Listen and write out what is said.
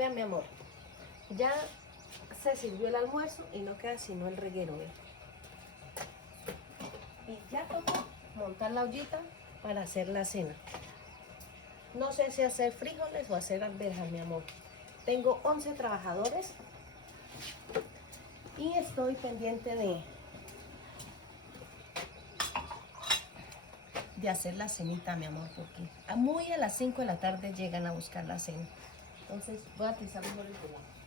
vean, mi amor, ya se sirvió el almuerzo y no queda sino el reguero, ¿ve? Y ya tocó montar la ollita para hacer la cena. No sé si hacer frijoles o hacer arvejas, mi amor. Tengo 11 trabajadores y estoy pendiente de hacer la cenita, mi amor, porque muy a las 5 de la tarde llegan a buscar la cena. Entonces voy a utilizar mejor el helado.